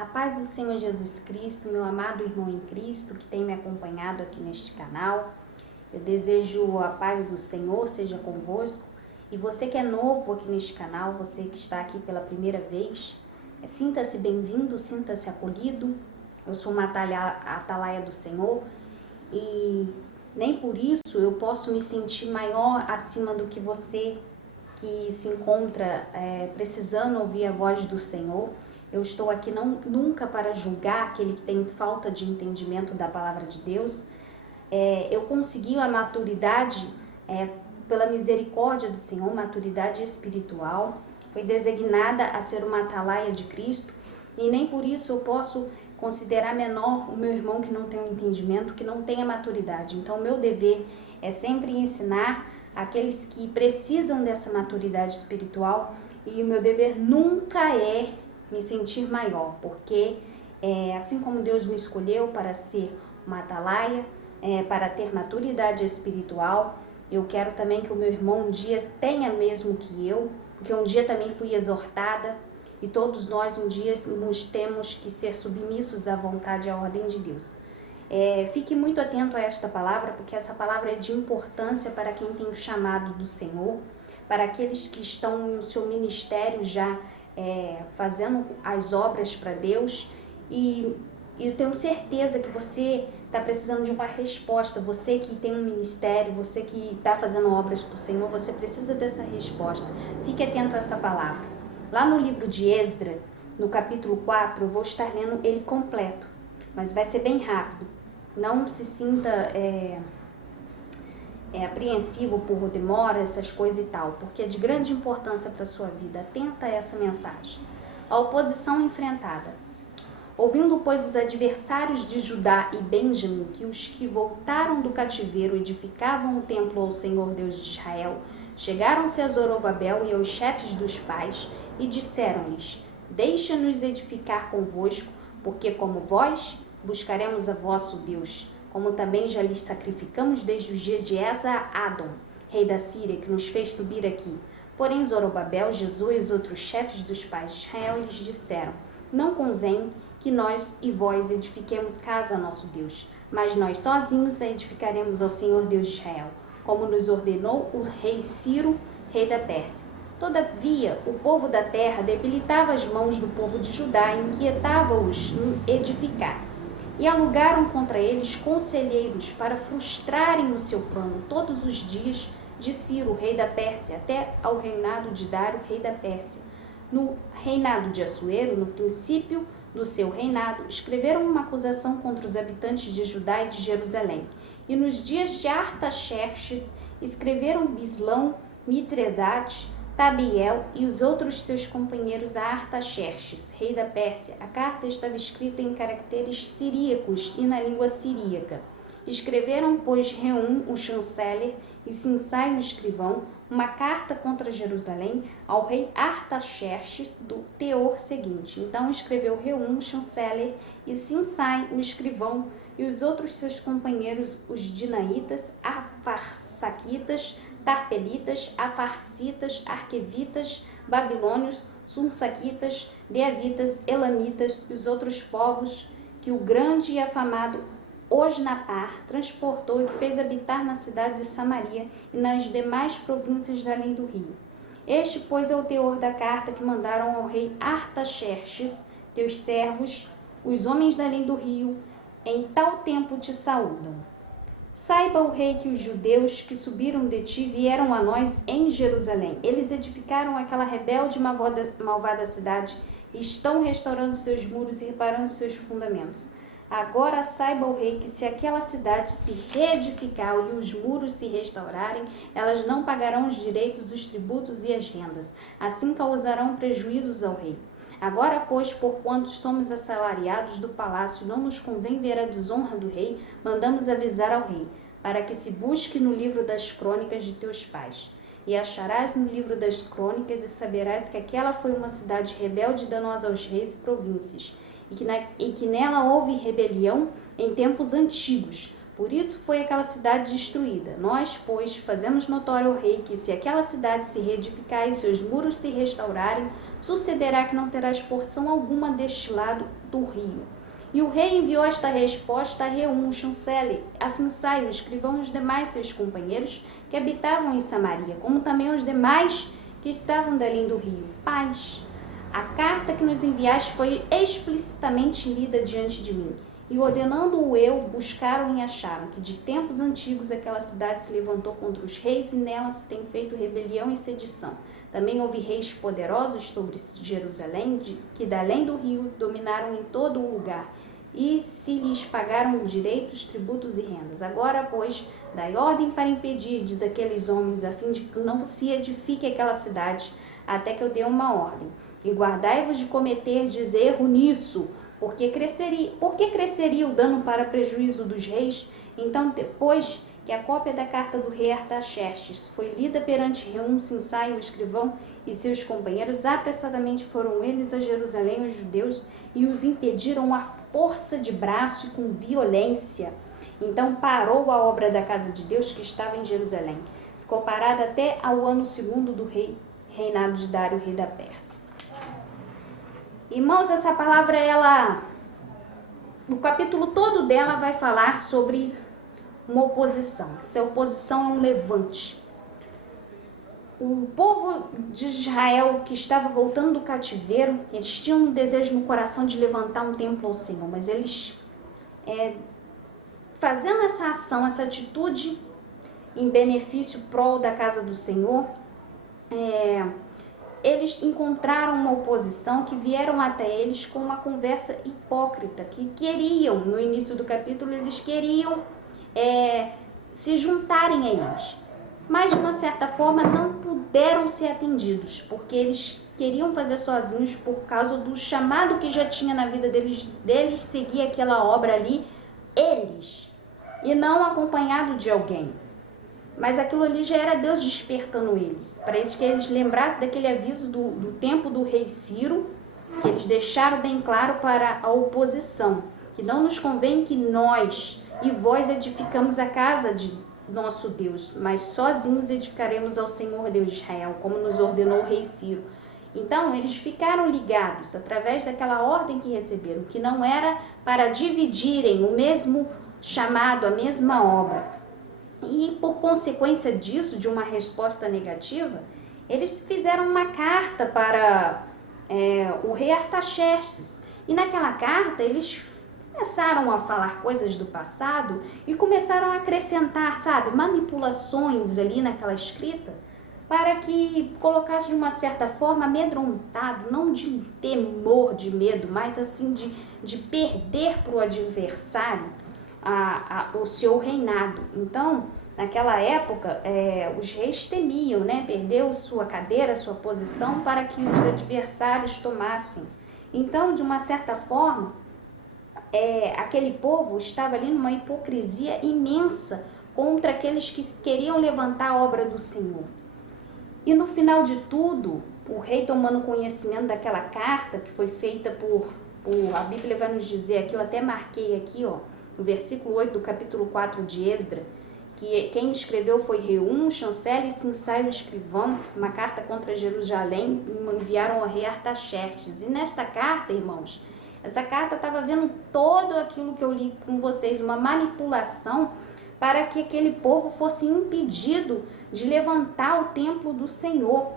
A paz do Senhor Jesus Cristo, meu amado irmão em Cristo, que tem me acompanhado aqui neste canal. Eu desejo a paz do Senhor seja convosco. E você que é novo aqui neste canal, você que está aqui pela primeira vez, sinta-se bem-vindo, sinta-se acolhido. Eu sou uma atalaia do Senhor e nem por isso eu posso me sentir maior acima do que você que se encontra precisando ouvir a voz do Senhor. Eu estou aqui nunca para julgar aquele que tem falta de entendimento da palavra de Deus. Eu consegui a maturidade pela misericórdia do Senhor, maturidade espiritual. Foi designada a ser uma atalaia de Cristo e nem por isso eu posso considerar menor o meu irmão que não tem um entendimento, que não tem a maturidade. Então, o meu dever é sempre ensinar aqueles que precisam dessa maturidade espiritual e o meu dever nunca é me sentir maior, porque assim como Deus me escolheu para ser uma atalaia, para ter maturidade espiritual, eu quero também que o meu irmão um dia tenha mesmo que eu, porque um dia também fui exortada e todos nós um dia temos que ser submissos à vontade e à ordem de Deus. Fique muito atento a esta palavra, porque essa palavra é de importância para quem tem o chamado do Senhor, para aqueles que estão no seu ministério já fazendo as obras para Deus, e eu tenho certeza que você está precisando de uma resposta. Você que tem um ministério, você que está fazendo obras para o Senhor, você precisa dessa resposta. Fique atento a esta palavra. Lá no livro de Esdras, no capítulo 4, eu vou estar lendo ele completo, mas vai ser bem rápido. Não se sinta apreensivo por demora, essas coisas e tal, porque é de grande importância para a sua vida. Atenta a essa mensagem. A oposição enfrentada. Ouvindo, pois, os adversários de Judá e Benjamim que os que voltaram do cativeiro edificavam o templo ao Senhor Deus de Israel, chegaram-se a Zorobabel e aos chefes dos pais e disseram-lhes: Deixa-nos edificar convosco, porque como vós buscaremos a vosso Deus, como também já lhes sacrificamos desde os dias de Esa-Adom, rei da Síria, que nos fez subir aqui. Porém Zorobabel, Jesua e os outros chefes dos pais de Israel lhes disseram: Não convém que nós e vós edifiquemos casa a nosso Deus, mas nós sozinhos a edificaremos ao Senhor Deus de Israel, como nos ordenou o rei Ciro, rei da Pérsia. Todavia, o povo da terra debilitava as mãos do povo de Judá e inquietava-os no edificar. E alugaram contra eles conselheiros para frustrarem o seu plano todos os dias de Ciro, rei da Pérsia, até ao reinado de Dário, rei da Pérsia. No reinado de Assuero, no princípio do seu reinado, escreveram uma acusação contra os habitantes de Judá e de Jerusalém. E nos dias de Artaxerxes, escreveram Bislão, Mitredate, Tabiel e os outros seus companheiros a Artaxerxes, rei da Pérsia. A carta estava escrita em caracteres siríacos e na língua siríaca. Escreveram, pois, Reum, o chanceler, e Sinsai, o escrivão, uma carta contra Jerusalém ao rei Artaxerxes do teor seguinte. Então escreveu Reum, o chanceler, e Sinsai, o escrivão, e os outros seus companheiros, os dinaitas, afarsaquitas, tarpelitas, afarcitas, arquevitas, babilônios, sunsaquitas, deavitas, elamitas e os outros povos que o grande e afamado Osnapar transportou e que fez habitar na cidade de Samaria e nas demais províncias da além do rio. Este, pois, é o teor da carta que mandaram ao rei Artaxerxes, teus servos, os homens da além do rio, em tal tempo te saúdam. Saiba o rei que os judeus que subiram de ti vieram a nós em Jerusalém. Eles edificaram aquela rebelde e malvada cidade e estão restaurando seus muros e reparando seus fundamentos. Agora saiba o rei que se aquela cidade se reedificar e os muros se restaurarem, elas não pagarão os direitos, os tributos e as rendas. Assim causarão prejuízos ao rei. Agora, pois, porquanto somos assalariados do palácio, não nos convém ver a desonra do rei, mandamos avisar ao rei, para que se busque no livro das crônicas de teus pais. E acharás no livro das crônicas e saberás que aquela foi uma cidade rebelde e danosa aos reis e províncias, e que nela houve rebelião em tempos antigos, Por isso foi aquela cidade destruída. Nós, pois, fazemos notório ao rei que, se aquela cidade se reedificar e seus muros se restaurarem, sucederá que não terás porção alguma deste lado do rio. E o rei enviou esta resposta a Reum, o chanceler, a Sinsai, o escrivão, e os demais seus companheiros que habitavam em Samaria, como também os demais que estavam dali do rio. Paz. A carta que nos enviaste foi explicitamente lida diante de mim. E ordenando-o eu, buscaram e acharam que de tempos antigos aquela cidade se levantou contra os reis e nela se tem feito rebelião e sedição. Também houve reis poderosos sobre Jerusalém, que da além do rio dominaram em todo o lugar, e se lhes pagaram direitos, tributos e rendas. Agora, pois, dai ordem para impedir, diz aqueles homens, a fim de que não se edifique aquela cidade, até que eu dê uma ordem. E guardai-vos de cometerdes erro nisso, porque cresceria o dano para prejuízo dos reis. Então, depois que a cópia da carta do rei Artaxerxes foi lida perante Reum, Sinsai, o escrivão, e seus companheiros, apressadamente foram eles a Jerusalém, os judeus, e os impediram à força de braço e com violência. Então parou a obra da casa de Deus que estava em Jerusalém. Ficou parada até ao ano 2º do reinado de Dário, rei da Pérsia. Irmãos, essa palavra, o capítulo todo dela vai falar sobre uma oposição. Essa oposição é um levante. O povo de Israel que estava voltando do cativeiro, eles tinham um desejo no coração de levantar um templo ao Senhor, mas eles, fazendo essa ação, essa atitude em benefício prol da casa do Senhor, eles encontraram uma oposição que vieram até eles com uma conversa hipócrita, que queriam, no início do capítulo, eles queriam se juntarem a eles. Mas, de uma certa forma, não puderam ser atendidos, porque eles queriam fazer sozinhos por causa do chamado que já tinha na vida deles seguir aquela obra ali, eles, e não acompanhado de alguém. Mas aquilo ali já era Deus despertando eles, para que eles lembrassem daquele aviso do tempo do rei Ciro, que eles deixaram bem claro para a oposição, que não nos convém que nós e vós edificamos a casa de nosso Deus, mas sozinhos edificaremos ao Senhor Deus de Israel, como nos ordenou o rei Ciro. Então, eles ficaram ligados através daquela ordem que receberam, que não era para dividirem o mesmo chamado, a mesma obra. E por consequência disso, de uma resposta negativa, eles fizeram uma carta para o rei Artaxerxes. E naquela carta eles começaram a falar coisas do passado e começaram a acrescentar, manipulações ali naquela escrita, para que colocasse de uma certa forma amedrontado, não de temor, de medo, mas assim de perder para o adversário o seu reinado. Então, naquela época, os reis temiam, perder sua cadeira, sua posição, para que os adversários tomassem. Então, de uma certa forma, aquele povo estava ali numa hipocrisia imensa contra aqueles que queriam levantar a obra do Senhor. E no final de tudo, o rei, tomando conhecimento daquela carta que foi feita a Bíblia vai nos dizer aqui, eu até marquei aqui, no versículo 8 do capítulo 4 de Esdra, que quem escreveu foi Reum, chanceler, e Sinsai, o escrivão, uma carta contra Jerusalém, e enviaram ao rei Artaxerxes. E nesta carta, irmãos, essa carta estava vendo todo aquilo que eu li com vocês, uma manipulação para que aquele povo fosse impedido de levantar o templo do Senhor.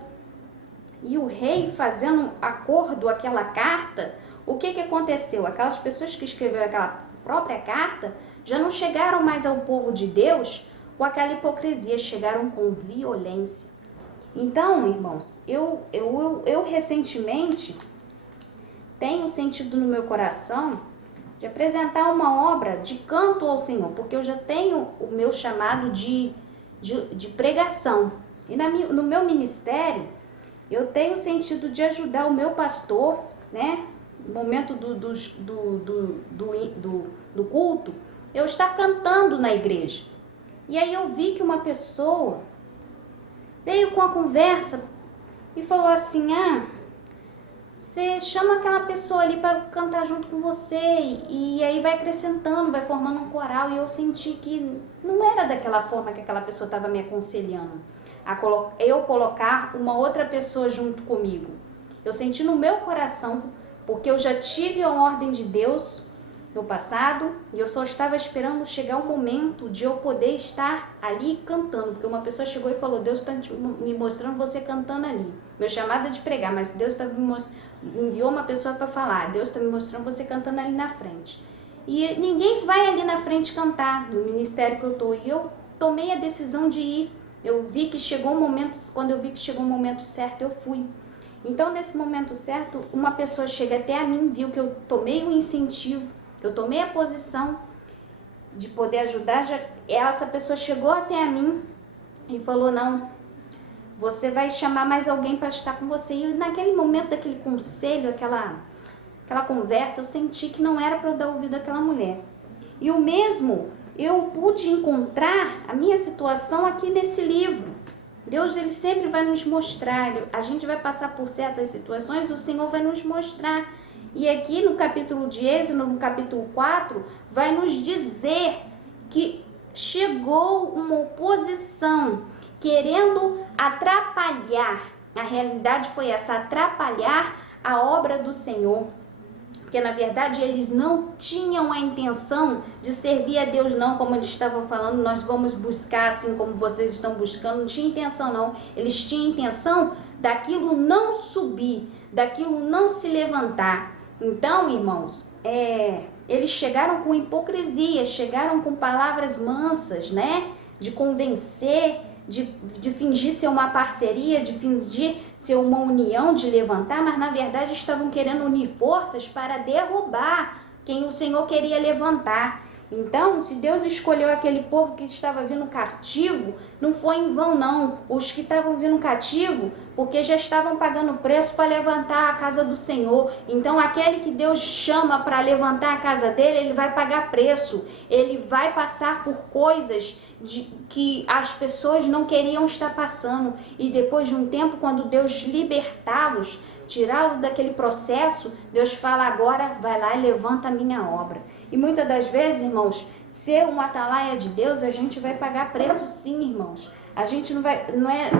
E o rei, fazendo acordo aquela carta, o que aconteceu? Aquelas pessoas que escreveram aquela própria carta já não chegaram mais ao povo de Deus com aquela hipocrisia, chegaram com violência. Então, irmãos, eu recentemente tenho sentido no meu coração de apresentar uma obra de canto ao Senhor, porque eu já tenho o meu chamado de pregação. E no meu ministério, eu tenho sentido de ajudar o meu pastor, no momento do culto, eu estar cantando na igreja. E aí eu vi que uma pessoa veio com a conversa e falou assim, você chama aquela pessoa ali para cantar junto com você e aí vai acrescentando, vai formando um coral, e eu senti que não era daquela forma que aquela pessoa estava me aconselhando, eu colocar uma outra pessoa junto comigo. Eu senti no meu coração, porque eu já tive a ordem de Deus no passado e eu só estava esperando chegar o momento de eu poder estar ali cantando, porque uma pessoa chegou e falou: Deus está me mostrando você cantando ali. Meu chamado é de pregar, mas Deus enviou uma pessoa para falar: Deus está me mostrando você cantando ali na frente. E ninguém vai ali na frente cantar no ministério que eu estou, e eu tomei a decisão de ir. Eu vi que chegou um momento, quando eu vi que chegou o momento certo, eu fui. Então, nesse momento certo, uma pessoa chega até a mim, viu que eu tomei o incentivo, que eu tomei a posição de poder ajudar. Essa pessoa chegou até a mim e falou: não, você vai chamar mais alguém para estar com você. E naquele momento daquele conselho, aquela conversa, eu senti que não era para eu dar ouvido àquela mulher. E o mesmo eu pude encontrar a minha situação aqui nesse livro. Deus, ele sempre vai nos mostrar, a gente vai passar por certas situações, o Senhor vai nos mostrar. E aqui no capítulo de Êxodo, no capítulo 4, vai nos dizer que chegou uma oposição querendo atrapalhar, a realidade foi essa, atrapalhar a obra do Senhor. Porque na verdade eles não tinham a intenção de servir a Deus, não, como eles estavam falando, nós vamos buscar assim como vocês estão buscando. Não tinha intenção, não. Eles tinham intenção daquilo não subir, daquilo não se levantar. Então, irmãos, eles chegaram com hipocrisia, chegaram com palavras mansas, né? De convencer, de fingir ser uma parceria, de fingir ser uma união, de levantar, mas na verdade estavam querendo unir forças para derrubar quem o Senhor queria levantar. Então, se Deus escolheu aquele povo que estava vindo cativo, não foi em vão, não. Os que estavam vindo cativo, porque já estavam pagando preço para levantar a casa do Senhor. Então, aquele que Deus chama para levantar a casa dele, ele vai pagar preço. Ele vai passar por coisas que as pessoas não queriam estar passando. E depois de um tempo, quando Deus libertá-los, tirá-lo daquele processo, Deus fala: agora vai lá e levanta a minha obra. E muitas das vezes, irmãos, ser um atalaia de Deus, a gente vai pagar preço sim, irmãos. A gente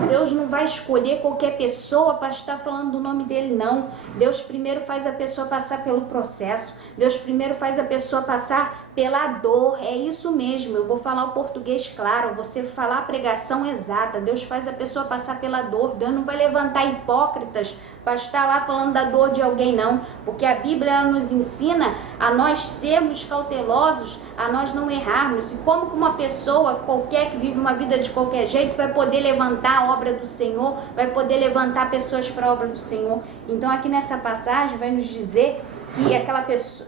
Deus não vai escolher qualquer pessoa para estar falando do nome dele, não. Deus primeiro faz a pessoa passar pelo processo. Deus primeiro faz a pessoa passar pela dor. É isso mesmo, eu vou falar o português claro, você falar a pregação exata. Deus faz a pessoa passar pela dor. Deus não vai levantar hipócritas para estar lá falando da dor de alguém, não. Porque a Bíblia ela nos ensina a nós sermos cautelosos, a nós não errarmos. E como que uma pessoa qualquer que vive uma vida de qualquer jeito vai poder levantar a obra do Senhor, vai poder levantar pessoas para a obra do Senhor? Então aqui nessa passagem vai nos dizer que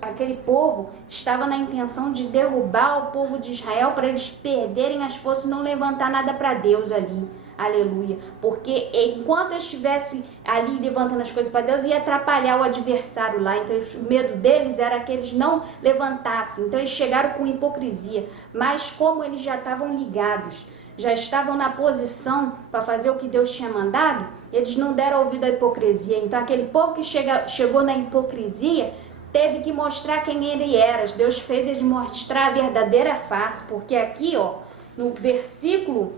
aquele povo estava na intenção de derrubar o povo de Israel para eles perderem as forças e não levantar nada para Deus ali. Aleluia. Porque enquanto eu estivesse ali levantando as coisas para Deus, ia atrapalhar o adversário lá. Então o medo deles era que eles não levantassem. Então eles chegaram com hipocrisia. Mas como eles já estavam ligados, já estavam na posição para fazer o que Deus tinha mandado, eles não deram ouvido à hipocrisia. Então aquele povo que chegou na hipocrisia teve que mostrar quem ele era. Deus fez eles mostrar a verdadeira face, porque aqui, ó, no versículo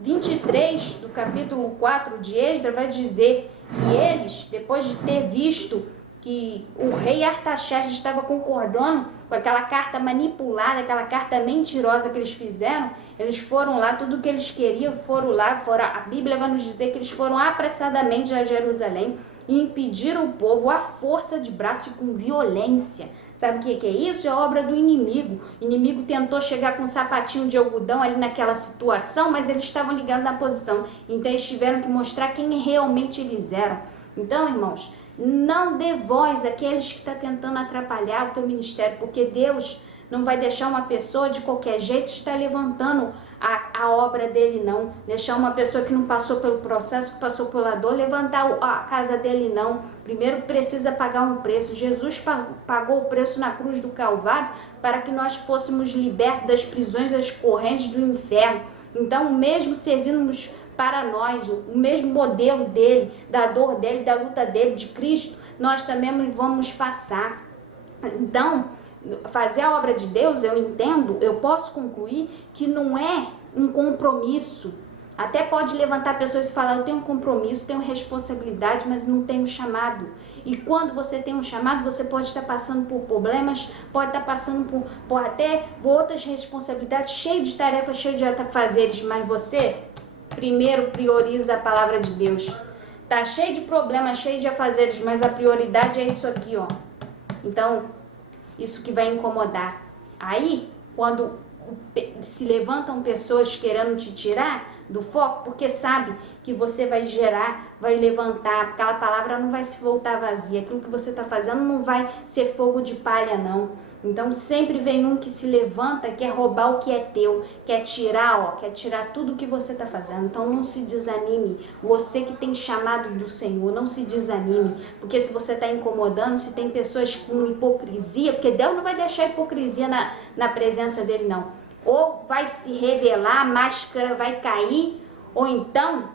23 do capítulo 4 de Esdras vai dizer que eles, depois de ter visto que o rei Artaxerxes estava concordando com aquela carta manipulada, aquela carta mentirosa que eles fizeram, eles foram lá, tudo que eles queriam, a Bíblia vai nos dizer que eles foram apressadamente a Jerusalém e impediram o povo à força de braço e com violência. Sabe o que é isso? É obra do inimigo. O inimigo tentou chegar com um sapatinho de algodão ali naquela situação, mas eles estavam ligados na posição. Então eles tiveram que mostrar quem realmente eles eram. Então, irmãos, não dê voz àqueles que estão tentando atrapalhar o teu ministério, porque Deus não vai deixar uma pessoa de qualquer jeito estar levantando a obra dele, não. Deixar uma pessoa que não passou pelo processo, que passou pela dor, levantar a casa dele, não. Primeiro precisa pagar um preço. Jesus pagou o preço na cruz do Calvário para que nós fôssemos libertos das prisões, das correntes do inferno. Então, mesmo servirmos para nós, o mesmo modelo dele, da dor dele, da luta dele, de Cristo, nós também vamos passar. Então, fazer a obra de Deus, eu entendo, eu posso concluir que não é um compromisso. Até pode levantar pessoas e falar, eu tenho um compromisso, tenho responsabilidade, mas não tenho chamado. E quando você tem um chamado, você pode estar passando por problemas, pode estar passando por até outras responsabilidades, cheio de tarefas, cheio de afazeres, mas você primeiro prioriza a palavra de Deus. Tá cheio de problemas, cheio de afazeres, mas a prioridade é isso aqui, ó. Então, isso que vai incomodar. Aí, quando se levantam pessoas querendo te tirar do foco, porque sabe que você vai gerar, vai levantar, aquela palavra não vai se voltar vazia, aquilo que você está fazendo não vai ser fogo de palha, não. Então sempre vem um que se levanta, quer roubar o que é teu, quer tirar, quer tirar tudo que você está fazendo. Então não se desanime, você que tem chamado do Senhor, não se desanime, porque se você está incomodando, se tem pessoas com hipocrisia, porque Deus não vai deixar hipocrisia na presença dele, não. Ou vai se revelar, a máscara vai cair, ou então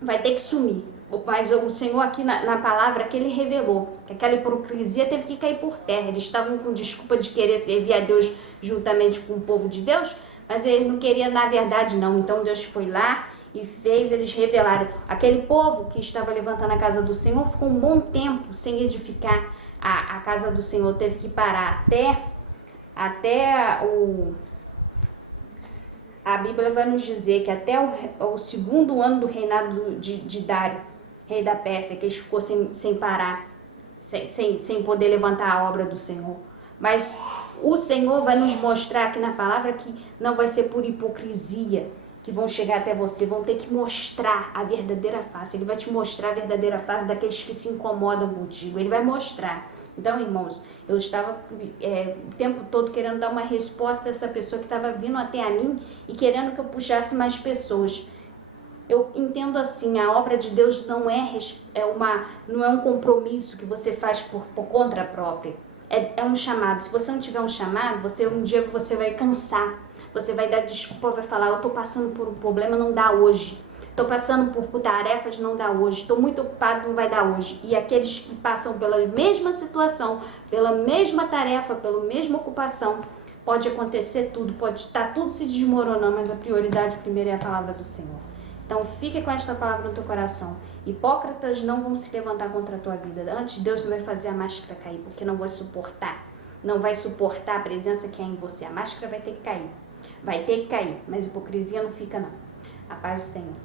vai ter que sumir. Mas o Senhor aqui na palavra que ele revelou, que aquela hipocrisia teve que cair por terra. Eles estavam com desculpa de querer servir a Deus juntamente com o povo de Deus, mas eles não queriam na verdade não. Então Deus foi lá e fez eles revelarem. Aquele povo que estava levantando a casa do Senhor ficou um bom tempo sem edificar a casa do Senhor. Teve que parar até a Bíblia vai nos dizer que até o segundo ano do reinado de Dário, rei da Pérsia, que eles ficou sem parar, sem poder levantar a obra do Senhor. Mas o Senhor vai nos mostrar aqui na palavra que não vai ser por hipocrisia que vão chegar até você, vão ter que mostrar a verdadeira face. Ele vai te mostrar a verdadeira face daqueles que se incomodam contigo. Ele vai mostrar. Então, irmãos, eu estava o tempo todo querendo dar uma resposta a essa pessoa que estava vindo até a mim e querendo que eu puxasse mais pessoas. Eu entendo assim, a obra de Deus não é um compromisso que você faz por conta própria. É um chamado. Se você não tiver um chamado, um dia você vai cansar. Você vai dar desculpa, vai falar, eu estou passando por um problema, não dá hoje. Estou passando por tarefas, não dá hoje. Estou muito ocupado, não vai dar hoje. E aqueles que passam pela mesma situação, pela mesma tarefa, pela mesma ocupação, pode acontecer tudo, pode estar tudo se desmoronando, mas a prioridade primeiro é a palavra do Senhor. Então fique com esta palavra no teu coração. Hipócritas não vão se levantar contra a tua vida. Antes Deus não vai fazer a máscara cair, porque não vai suportar. Não vai suportar a presença que há em você. A máscara vai ter que cair. Vai ter que cair, mas hipocrisia não fica não. A paz do Senhor.